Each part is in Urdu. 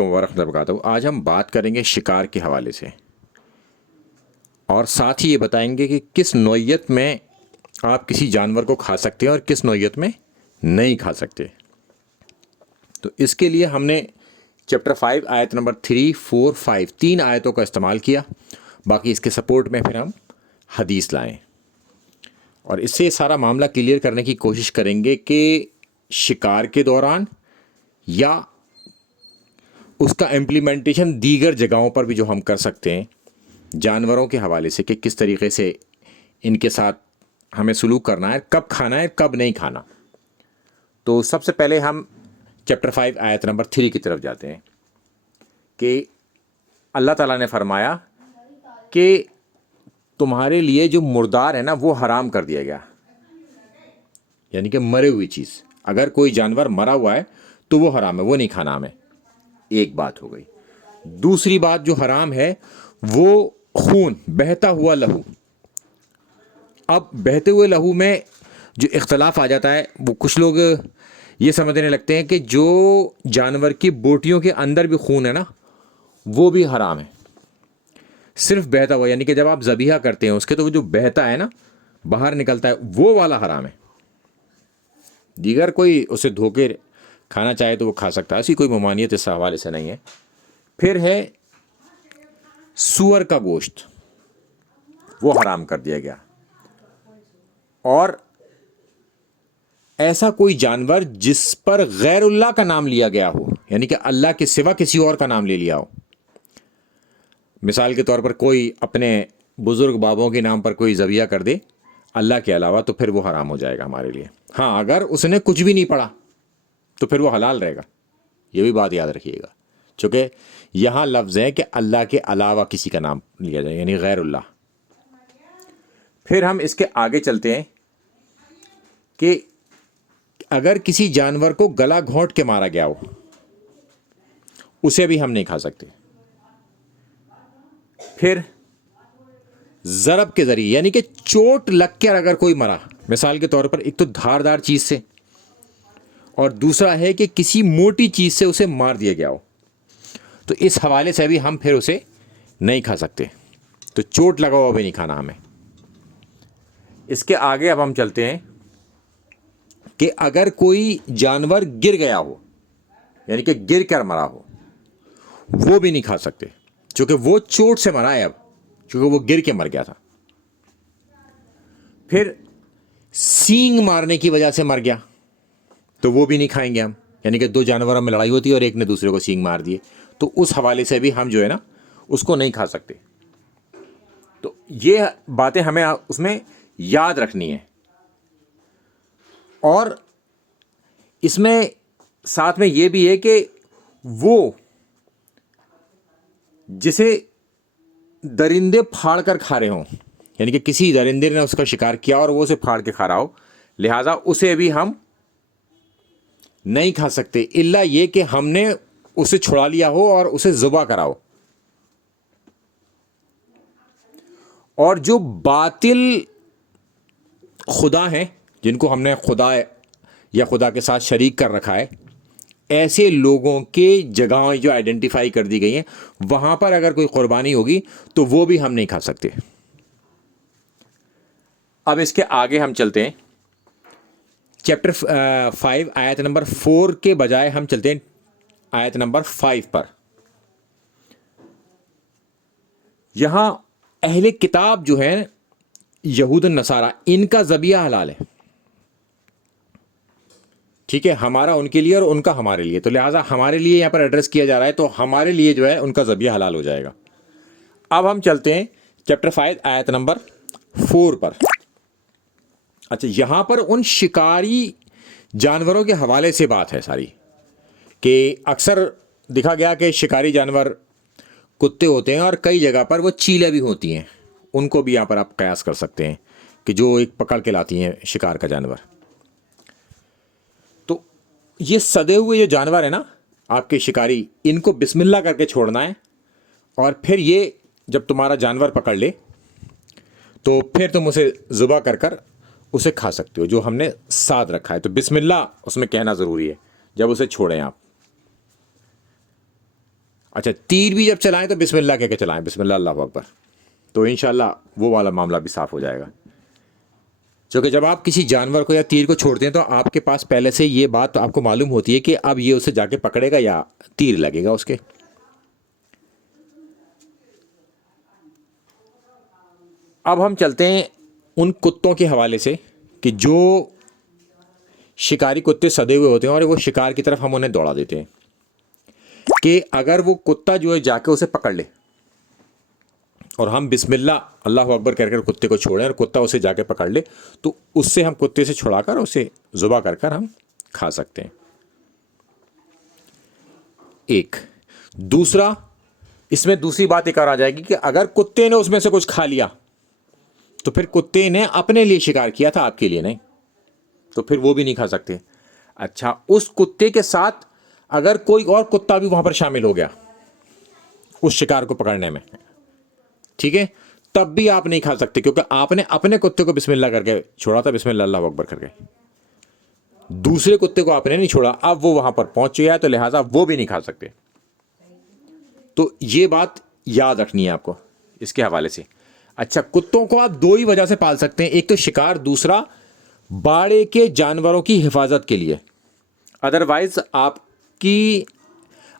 ورحمۃ اللہ وبرکاتہ۔ آج ہم بات کریں گے شکار کے حوالے سے، اور ساتھ ہی یہ بتائیں گے کہ کس نوعیت میں آپ کسی جانور کو کھا سکتے ہیں اور کس نوعیت میں نہیں کھا سکتے۔ تو اس کے لیے ہم نے چیپٹر 5 آیت نمبر 3، 4، 5 تین آیتوں کا استعمال کیا، باقی اس کے سپورٹ میں پھر ہم حدیث لائیں اور اس سے سارا معاملہ کلیئر کرنے کی کوشش کریں گے کہ شکار کے دوران یا اس کا امپلیمنٹیشن دیگر جگہوں پر بھی جو ہم کر سکتے ہیں جانوروں کے حوالے سے، کہ کس طریقے سے ان کے ساتھ ہمیں سلوک کرنا ہے، کب کھانا ہے کب نہیں کھانا۔ تو سب سے پہلے ہم چیپٹر 5 آیت نمبر 3 کی طرف جاتے ہیں کہ اللہ تعالیٰ نے فرمایا کہ تمہارے لیے جو مردار ہے نا وہ حرام کر دیا گیا، یعنی کہ مرے ہوئی چیز، اگر کوئی جانور مرا ہوا ہے تو وہ حرام ہے، وہ نہیں کھانا ہمیں۔ ایک بات ہو گئی۔ دوسری بات جو حرام ہے وہ خون، بہتا ہوا لہو۔ اب بہتے ہوئے لہو میں جو اختلاف آ جاتا ہے، وہ کچھ لوگ یہ سمجھنے لگتے ہیں کہ جو جانور کی بوٹیوں کے اندر بھی خون ہے نا وہ بھی حرام ہے، صرف بہتا ہوا، یعنی کہ جب آپ ذبیحہ کرتے ہیں اس کے تو وہ جو بہتا ہے نا باہر نکلتا ہے وہ والا حرام ہے، دیگر کوئی اسے دھو کے کھانا چاہے تو وہ کھا سکتا ہے، ایسی کوئی ممانعت اس حوالے سے نہیں ہے۔ پھر ہے سور کا گوشت، وہ حرام کر دیا گیا، اور ایسا کوئی جانور جس پر غیر اللہ کا نام لیا گیا ہو، یعنی کہ اللہ کے سوا کسی اور کا نام لے لیا ہو، مثال کے طور پر کوئی اپنے بزرگ بابوں کے نام پر کوئی ذبیحہ کر دے اللہ کے علاوہ، تو پھر وہ حرام ہو جائے گا ہمارے لیے۔ ہاں، اگر اس نے کچھ بھی نہیں پڑھا تو پھر وہ حلال رہے گا، یہ بھی بات یاد رکھیے گا، چونکہ یہاں لفظ ہے کہ اللہ کے علاوہ کسی کا نام لیا جائے، یعنی غیر اللہ۔ پھر ہم اس کے آگے چلتے ہیں کہ اگر کسی جانور کو گلا گھونٹ کے مارا گیا ہو اسے بھی ہم نہیں کھا سکتے۔ پھر ضرب کے ذریعے، یعنی کہ چوٹ لگ کر اگر کوئی مرا، مثال کے طور پر ایک تو دھاردار چیز سے، اور دوسرا ہے کہ کسی موٹی چیز سے اسے مار دیا گیا ہو، تو اس حوالے سے بھی ہم پھر اسے نہیں کھا سکتے۔ تو چوٹ لگا ہوا بھی نہیں کھانا ہمیں۔ اس کے آگے اب ہم چلتے ہیں کہ اگر کوئی جانور گر گیا ہو، یعنی کہ گر کر مرا ہو، وہ بھی نہیں کھا سکتے، چونکہ وہ چوٹ سے مرا ہے، اب چونکہ وہ گر کے مر گیا تھا۔ پھر سینگ مارنے کی وجہ سے مر گیا تو وہ بھی نہیں کھائیں گے ہم، یعنی کہ دو جانوروں میں لڑائی ہوتی ہے اور ایک نے دوسرے کو سینگ مار دیے، تو اس حوالے سے بھی ہم جو ہے نا اس کو نہیں کھا سکتے۔ تو یہ باتیں ہمیں اس میں یاد رکھنی ہے، اور اس میں ساتھ میں یہ بھی ہے کہ وہ جسے درندے پھاڑ کر کھا رہے ہوں، یعنی کہ کسی درندے نے اس کا شکار کیا اور وہ اسے پھاڑ کے کھا رہا ہو، لہٰذا اسے بھی ہم نہیں کھا سکتے، الا یہ کہ ہم نے اسے چھڑا لیا ہو اور اسے ذبح کرا ہو۔ اور جو باطل خدا ہیں، جن کو ہم نے خدا یا خدا کے ساتھ شریک کر رکھا ہے، ایسے لوگوں کے جگہیں جو آئیڈینٹیفائی کر دی گئی ہیں، وہاں پر اگر کوئی قربانی ہوگی تو وہ بھی ہم نہیں کھا سکتے۔ اب اس کے آگے ہم چلتے ہیں، چیپٹر 5 آیت نمبر 4 کے بجائے ہم چلتے ہیں آیت نمبر 5 پر۔ یہاں اہل کتاب جو ہیں یہود النصارہ، ان کا ذبیحہ حلال ہے، ٹھیک ہے، ہمارا ان کے لیے اور ان کا ہمارے لیے، تو لہٰذا ہمارے لیے یہاں پر ایڈریس کیا جا رہا ہے، تو ہمارے لیے جو ہے ان کا ذبیحہ حلال ہو جائے گا۔ اب ہم چلتے ہیں چیپٹر 5 آیت نمبر 4 پر۔ اچھا، یہاں پر ان شکاری جانوروں کے حوالے سے بات ہے ساری، کہ اکثر دیکھا گیا کہ شکاری جانور کتے ہوتے ہیں، اور کئی جگہ پر وہ چیلیں بھی ہوتی ہیں، ان کو بھی یہاں پر آپ قیاس کر سکتے ہیں کہ جو ایک پکڑ کے لاتی ہیں شکار کا جانور۔ تو یہ سدے ہوئے جو جانور ہیں نا آپ کے شکاری، ان کو بسم اللہ کر کے چھوڑنا ہے، اور پھر یہ جب تمہارا جانور پکڑ لے تو پھر تم اسے ذبح کر کر اسے کھا سکتے ہو، جو ہم نے ساتھ رکھا ہے۔ تو بسم اللہ اس میں کہنا ضروری ہے جب اسے چھوڑیں آپ۔ اچھا تیر بھی جب چلائیں تو بسم اللہ کہہ کے چلائیں، بسم اللہ اللہ اکبر، تو انشاءاللہ وہ والا معاملہ بھی صاف ہو جائے گا. کیونکہ جب آپ کسی جانور کو یا تیر کو چھوڑتے ہیں تو آپ کے پاس پہلے سے یہ بات آپ کو معلوم ہوتی ہے کہ اب یہ اسے جا کے پکڑے گا یا تیر لگے گا اس کے. اب ہم چلتے ہیں ان کتوں کے حوالے سے کہ جو شکاری کتے سدے ہوئے ہوتے ہیں اور وہ شکار کی طرف ہم انہیں دوڑا دیتے ہیں، کہ اگر وہ کتا جو ہے جا کے اسے پکڑ لے اور ہم بسم اللہ اللہ اکبر کر کتے کو چھوڑیں اور کتا اسے جا کے پکڑ لے تو اس سے ہم کتے سے چھڑا کر اسے ذبح کر کر ہم کھا سکتے ہیں. ایک دوسرا، اس میں دوسری بات ایک اور آ جائے گی کہ اگر کتے نے اس میں سے کچھ کھا لیا تو پھر کتے نے اپنے لیے شکار کیا تھا، آپ کے لیے نہیں، تو پھر وہ بھی نہیں کھا سکتے. اچھا اس کتے کے ساتھ اگر کوئی اور کتا بھی وہاں پر شامل ہو گیا اس شکار کو پکڑنے میں، ٹھیک ہے، تب بھی آپ نہیں کھا سکتے کیونکہ آپ نے اپنے کتے کو بسم اللہ کر کے چھوڑا تھا، بسم اللہ اللہ اکبر کر کے. دوسرے کتے کو آپ نے نہیں چھوڑا، اب وہ وہاں پر پہنچ گیا ہے تو لہٰذا وہ بھی نہیں کھا سکتے. تو یہ بات یاد رکھنی ہے آپ کو اس کے حوالے سے. اچھا کتوں کو آپ دو ہی وجہ سے پال سکتے ہیں، ایک تو شکار، دوسرا باڑے کے جانوروں کی حفاظت کے لیے. ادروائز آپ کی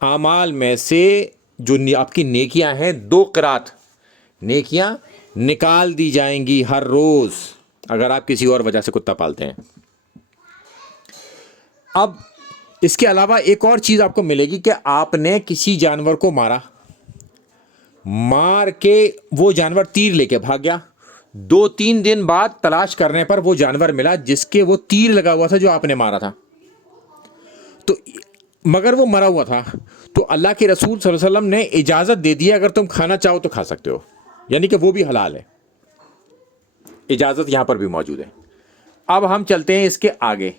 اعمال میں سے جو آپ کی نیکیاں ہیں، 2 قرات نیکیاں نکال دی جائیں گی ہر روز اگر آپ کسی اور وجہ سے کتا پالتے ہیں. اب اس کے علاوہ ایک اور چیز آپ کو ملے گی کہ آپ نے کسی جانور کو مار کے وہ جانور تیر لے کے بھاگ گیا، 2-3 دن بعد تلاش کرنے پر وہ جانور ملا جس کے وہ تیر لگا ہوا تھا جو آپ نے مارا تھا، تو مگر وہ مرا ہوا تھا. تو اللہ کے رسول صلی اللہ علیہ وسلم نے اجازت دے دی اگر تم کھانا چاہو تو کھا سکتے ہو، یعنی کہ وہ بھی حلال ہے، اجازت یہاں پر بھی موجود ہے. اب ہم چلتے ہیں اس کے آگے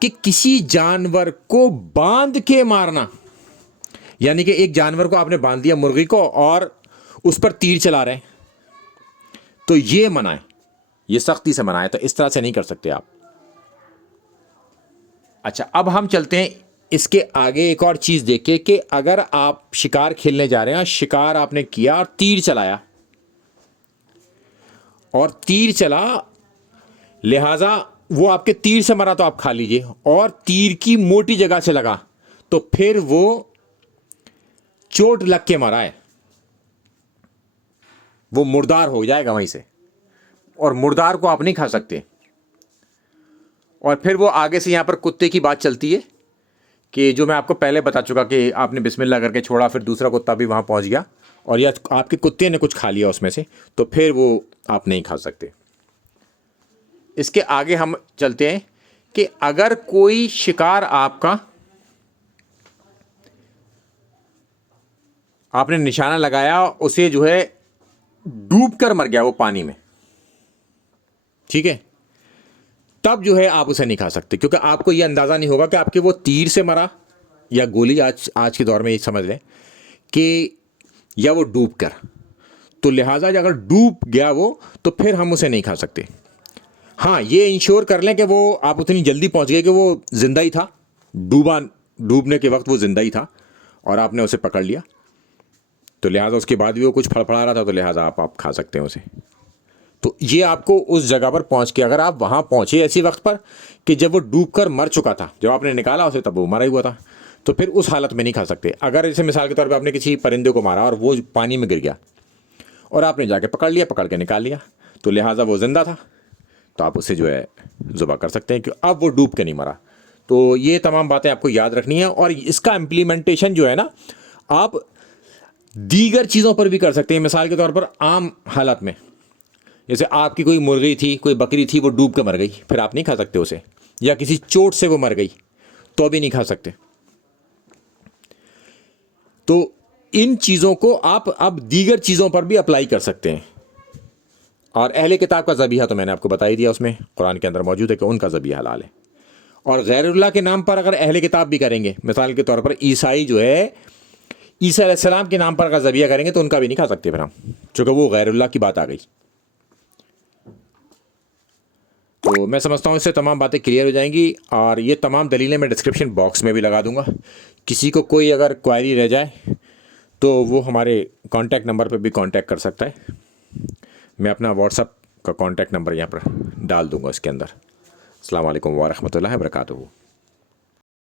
کہ کسی جانور کو باندھ کے مارنا، یعنی کہ ایک جانور کو آپ نے باندھ دیا مرغی کو اور اس پر تیر چلا رہے ہیں تو یہ منع ہے، یہ سختی سے منع ہے، تو اس طرح سے نہیں کر سکتے آپ. اچھا اب ہم چلتے ہیں اس کے آگے ایک اور چیز دیکھیں کہ اگر آپ شکار کھیلنے جا رہے ہیں، شکار آپ نے کیا اور تیر چلایا اور تیر چلا، لہذا وہ آپ کے تیر سے مرا تو آپ کھا لیجئے، اور تیر کی موٹی جگہ سے لگا تو پھر وہ چوٹ لگ کے مرا ہے، وہ مردار ہو جائے گا وہیں سے، اور مردار کو آپ نہیں کھا سکتے. اور پھر وہ آگے سے یہاں پر کتے کی بات چلتی ہے کہ جو میں آپ کو پہلے بتا چکا کہ آپ نے بسم اللہ کر کے چھوڑا، پھر دوسرا کتا بھی وہاں پہنچ گیا اور یا آپ کے کتے نے کچھ کھا لیا اس میں سے، تو پھر وہ آپ نہیں کھا سکتے. اس کے آگے ہم چلتے ہیں کہ اگر کوئی شکار آپ نے نشانہ لگایا، اسے جو ہے ڈوب کر مر گیا وہ پانی میں، ٹھیک ہے، تب جو ہے آپ اسے نہیں کھا سکتے کیونکہ آپ کو یہ اندازہ نہیں ہوگا کہ آپ کے وہ تیر سے مرا یا گولی، آج کے دور میں یہ سمجھ لیں کہ یا وہ ڈوب کر، تو لہٰذا اگر ڈوب گیا وہ تو پھر ہم اسے نہیں کھا سکتے. ہاں یہ انشور کر لیں کہ وہ آپ اتنی جلدی پہنچ گئے کہ وہ زندہ ہی تھا، ڈوبنے کے وقت وہ زندہ ہی تھا اور آپ نے اسے پکڑ لیا، تو لہٰذا اس کے بعد بھی وہ کچھ پھڑپڑا رہا تھا تو لہٰذا آپ کھا سکتے ہیں اسے. تو یہ آپ کو اس جگہ پر پہنچ کے، اگر آپ وہاں پہنچے ایسی وقت پر کہ جب وہ ڈوب کر مر چکا تھا، جب آپ نے نکالا اسے تب وہ مرا ہی ہوا تھا، تو پھر اس حالت میں نہیں کھا سکتے. اگر اسے مثال کے طور پہ آپ نے کسی پرندے کو مارا اور وہ پانی میں گر گیا اور آپ نے جا کے پکڑ لیا، پکڑ کے نکال لیا، تو لہٰذا وہ زندہ تھا تو آپ اسے جو ہے ذبح کر سکتے ہیں کہ اب وہ ڈوب کے نہیں مرا. تو یہ تمام باتیں آپ کو یاد رکھنی ہیں، اور اس کا امپلیمنٹیشن جو ہے نا آپ دیگر چیزوں پر بھی کر سکتے ہیں. مثال کے طور پر عام حالت میں جیسے آپ کی کوئی مرغی تھی، کوئی بکری تھی، وہ ڈوب کے مر گئی، پھر آپ نہیں کھا سکتے اسے، یا کسی چوٹ سے وہ مر گئی تو بھی نہیں کھا سکتے. تو ان چیزوں کو آپ اب دیگر چیزوں پر بھی اپلائی کر سکتے ہیں. اور اہل کتاب کا ذبیحہ تو میں نے آپ کو بتا ہی دیا، اس میں قرآن کے اندر موجود ہے کہ ان کا ذبیحہ حلال ہے. اور غیر اللہ کے نام پر اگر اہل کتاب بھی کریں گے، مثال کے طور پر عیسائی جو ہے عیسیٰ علیہ السلام کے نام پر اگر ذبیحہ کریں گے تو ان کا بھی نہیں کھا سکتے پھر ہم، چونکہ وہ غیر اللہ کی بات آ گئی. تو میں سمجھتا ہوں اس سے تمام باتیں کلیئر ہو جائیں گی، اور یہ تمام دلیلیں میں ڈسکرپشن باکس میں بھی لگا دوں گا کسی کو کوئی اگر کوائری رہ جائے تو وہ ہمارے کانٹیکٹ نمبر پہ بھی کانٹیکٹ کر سکتا ہے. میں اپنا واٹس ایپ کا کانٹیکٹ نمبر یہاں پر ڈال دوں گا اس کے اندر. السلام علیکم ورحمۃ اللہ وبرکاتہ.